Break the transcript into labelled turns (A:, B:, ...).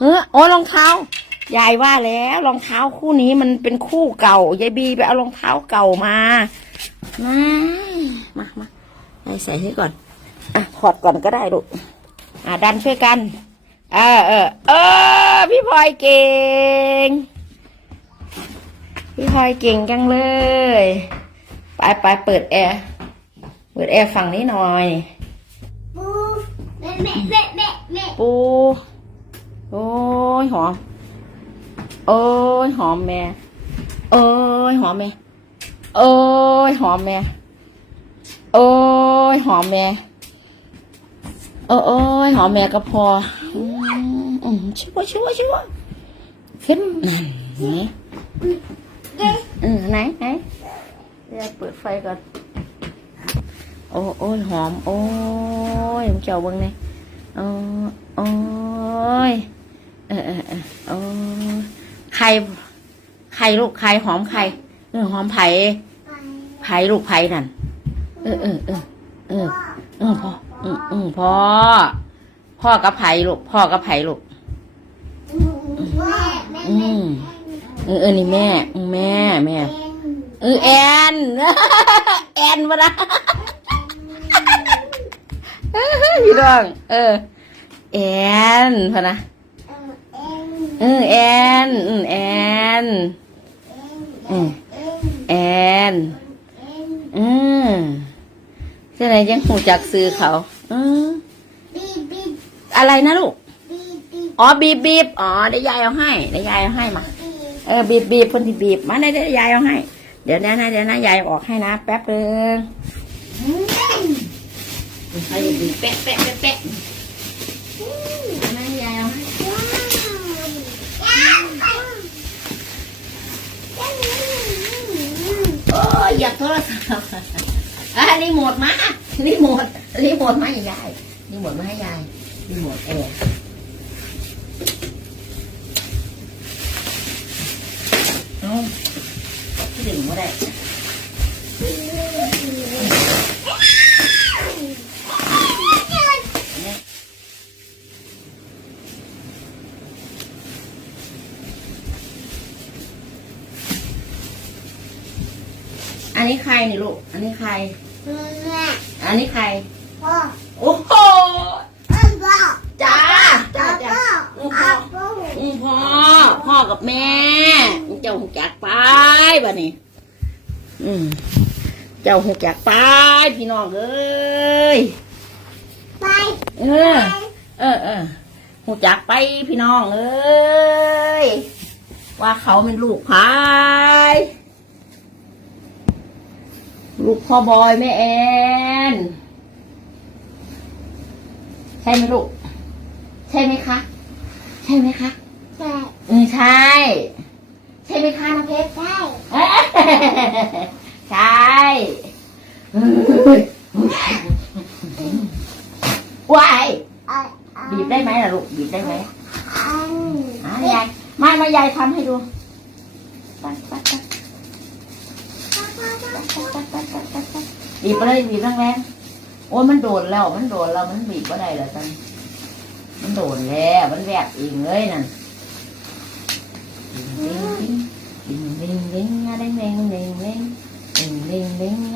A: เออโอ้รองเท้ายายว่าแล้วรองเท้าคู่นี้มันเป็นคู่เก่ายายบีไปเอารองเท้าเก่ามามามามายายใส่ให้ก่อนอะถอดก่อนก็ได้ลูกอะดันช่วยกันเออเออเออพี่พลอยเก่ง พี่พลอยเก่งจังเลย ไปไปเปิดแอร์ เปิดแอร์ฝั่งนี้หน่อย
B: ปูแม่แม่แม่แม่แม่
A: ปู โอ้ยหอม โอ้ยหอมแม่ โอ้ยหอมแม่ โอ้ยหอมแม่ โอ้ยหอมแม่ โอ้โอ้ยหอมแม่ก็พออืมช่วช่วช่วขึ้นนั่นนี่อืมไหนไหนเดี๋ยวเปิดไฟก่อน โอ้ยหอม โอ้ยมึงเจ้าเบิ่งนี่ โอ้โอ้ยเออเออเออโอ้ยไข่ไข่ลูกไข่หอมไข่เออหอมไผ่ไผ่ลูกไผ่นั่นเออเออเออเออเออพ่ออืมอืมพ่อพ่อกับไผ่ลูกพ่อกับไผ่ลูก
B: แม่แม่
A: อืมเออเออนี่แม่อืมแม่แม่เออแอนแอนมาละ พี่ดอง เออ แอนพะนะเออแอนอืมแอนอืมแอนอืมเจ้าไหนยังหูจักซื้อเขาอืม
B: บีบี
A: อะไรนะลูก
B: บีบี
A: อ๋อบีบบีบอ๋อเดี๋ยวยายเอาให้เดี๋ยวยายเอาให้มาเออบีบบีบคนที่บีบมาได้เดี๋ยวยายเอาให้ เดี๋ยวนะนะเดี๋ยวนะยายออกให้นะ แป๊บนึง ให้บีแปะแปะแปะแปะนะยายเอาโอ้ยอยากโทรศัพท์อะรีโมทมารีโมทรีโมทมาให้ยายรีโมทมาให้ยายรีโมทเออเอาที่ดึงมาได้ อันนี้ใครนี่ลูก อันนี้ใคร
B: แม่
A: อันนี้ใคร
B: พ่อ
A: โอ้โห
B: พ่อพ่อ
A: จ้า จ้าจ้า
B: พ่อพ่อพ่อ
A: อืมพ่อ พ่อกับแม่เจ้าหูจักไปบ่นี่อืมเจ้าหูจักไปพี่น้องเอ้ย
B: ไป
A: เออ เออเออหูจักไปพี่น้องเอ้ย ว่าเขาเป็นลูกพาย ลูกพ่อบอยแม่แอนใช่ไหมลูก ใช่ไหมคะ ใช่ไหมคะ
B: ใช่
A: เออใช่ ใช่ไหมคะน้องเพชร
B: ใช่
A: เอ้ยใช่เฮ้ยว้าย
B: อะอะ
A: บีบได้ไหมล่ะลูกบีบได้ไหม
B: อัน
A: อ่ายายมามายายทำให้ดูปัดปัดปัดปัดปัดปัดปัดปัด บีบไปเลยบีบแรงๆโอ้ยมันโดนแล้ว มันโดนแล้วมันบีบว่าได้แล้วจันมันโดนแล้วมันแวบเองเลยนั่นดิงดิงดิงดิงดิงดิงดิงดิงดิงดิงดิงดิงดิงดิงดิงดิงดิงดิง